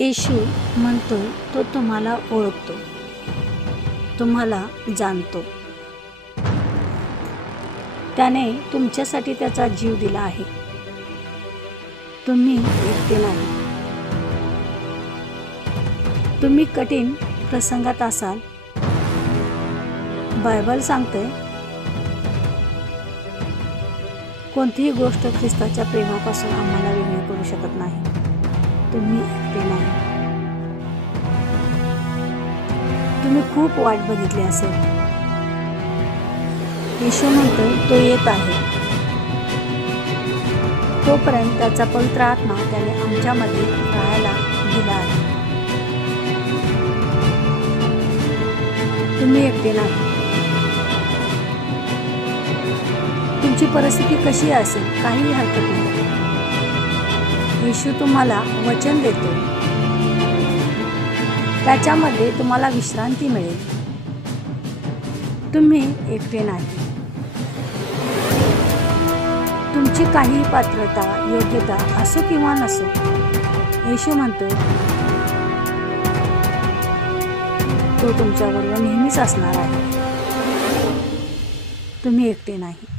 येशू म्हणतोय तो तुम्हाला ओळखतो, तुम्हाला जाणतो. त्याने तुमच्यासाठी त्याचा जीव दिला आहे. तुम्ही एकटे नाही. तुम्ही कठीण प्रसंगात असाल. बायबल सांगते कोणतीही गोष्ट ख्रिस्ताच्या प्रेमापासून आम्हाला वेगळी करू शकत नाही. तुम्ही एकटे नाही. तुम्ही खूप वाट बघितली असेल. येशू म्हणतोय तो येत आहे. तोपर्यंत त्याचा पवित्र आत्मा त्याने आमच्यामध्ये राहायला दिला आहे. तुम्ही एकटे नाही. तुमची परिस्थिती कशी असेल काहीही हरकत नाही. येशू तुम्हाला वचन देतो. त्याच्यामध्ये तुम्हाला विश्रांती मिळेल. तुम्ही एकटे नाही. तुमची काही पात्रता योग्यता असो किंवा नसो, येशू म्हणतोय तो तुमच्याबरोबर नेहमीच असणार आहे. तुम्ही एकटे नाही.